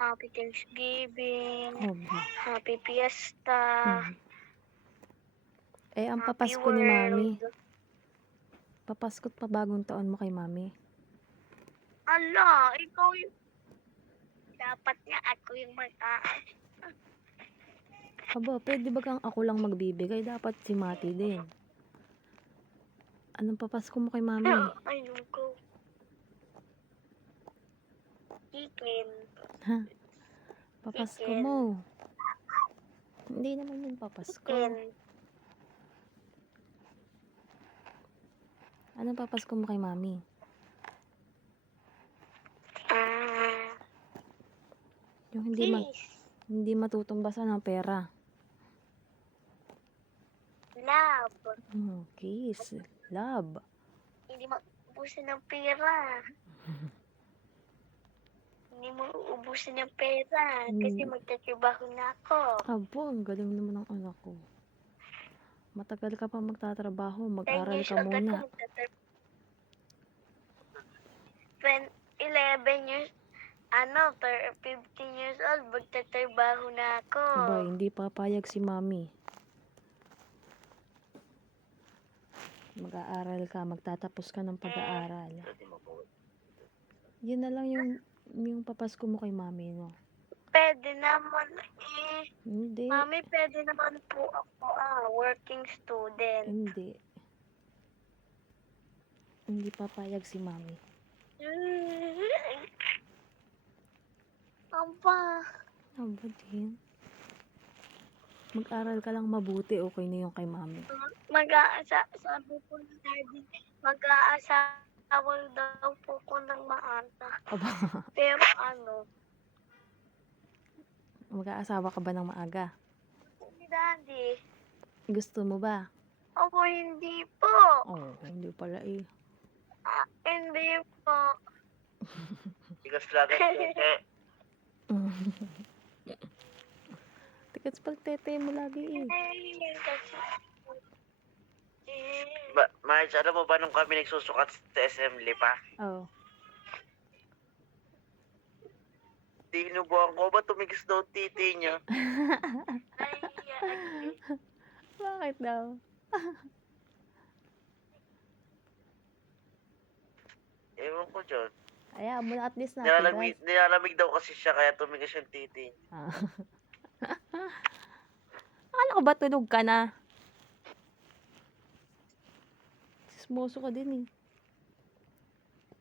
Happy Thanksgiving, Opo. Happy Fiesta, Eh, ang Happy papasko ni mami. World. Papasko't pa bagong taon mo kay mami. Ala, ikaw yung... Dapat nga ako yung mag-aas. Aba, pwede ba kang ako lang magbibigay? Dapat si Mati din. Anong papasko mo kay mami? Ayun ko. Chicken. Ha? Papasko Chicken. mo. Hindi naman yung papasko. Chicken. Anong papasko mo kay mami? Yung hindi matutumbasan ng pera. Love. Kiss. Love. Hindi maubusin ng pera. Hindi mo uubusin ng pera kasi magtatrabaho na ako. Abo, ang galing naman ng anak ko. Matagal ka pa magtatrabaho, mag-aral ka muna. 11 years, 15 years old, magtatrabaho na ako. Aba, hindi papayag si mami. Mag-aaral ka, magtatapos ka ng pag-aaral. Yun na lang yung papasko mo kay mami, no? Pwede naman eh. Hindi. Mami, pwede naman po ako working student. Hindi. Hindi papayag si mami. Aba. Aba din. Mag-aral ka lang mabuti, okay na yung kay mami. Sabi po ni Daddy, mag-aasawa daw po ko ng maaga. Aba. Pero Mag-aasawa ka ba ng maaga? ni Daddy. Gusto mo ba? Ako hindi po. Hindi pala eh. Hindi po. Tigas lagi tete. Tigas pagtete mo lagi eh. Marge, alam mo ba nung kami nagsusukat sa SM Lipa? Oo. Tinubuan ko ba tumigis daw titi niya? Bakit daw? Ewan ko dyan. Ayaw mo na at least na. Nilalamig daw kasi siya kaya tumigis yung titi. Akala ko ba tulog ka na? Sismoso ka din eh.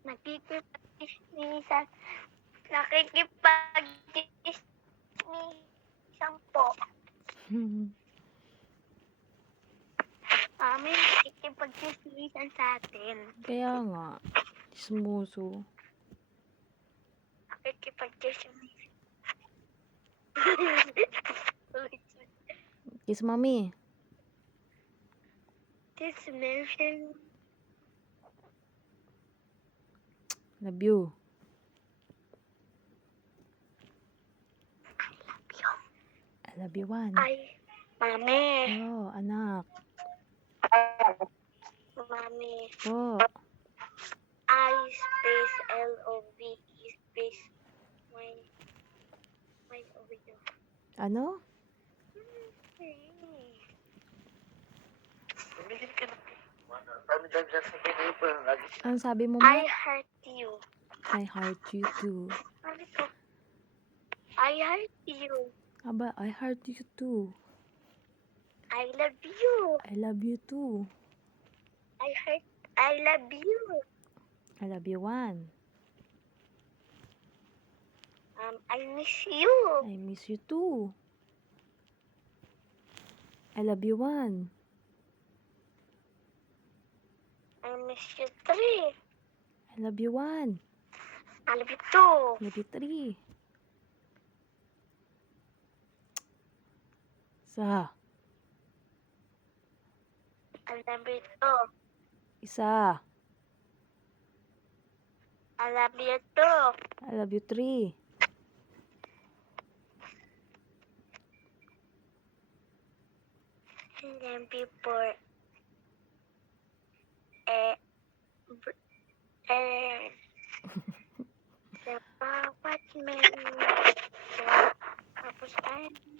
Nakikipag-chismisan po. Mami, nakikipag-chismisan sa atin. Kaya nga. Sismoso. Nakikipag-chismisan. Kiss mami. Chismisan. Love you. I love you one. Ay, Mami. Oh, anak. Mami. Oh. I space LOV space my OVO. Ano? Ano sabi mo, I ma? heart you. I heart you too. Ano to? I heart you. Aba, I heart you too. I love you. I love you too. I love you. I love you one. I miss you. I miss you too. I love you one. I miss you three. I love you one. I love you two. I love you three. Isa. I love you two. Isa. I love you two. I love you three. And then before sa bawat may tapos tayo.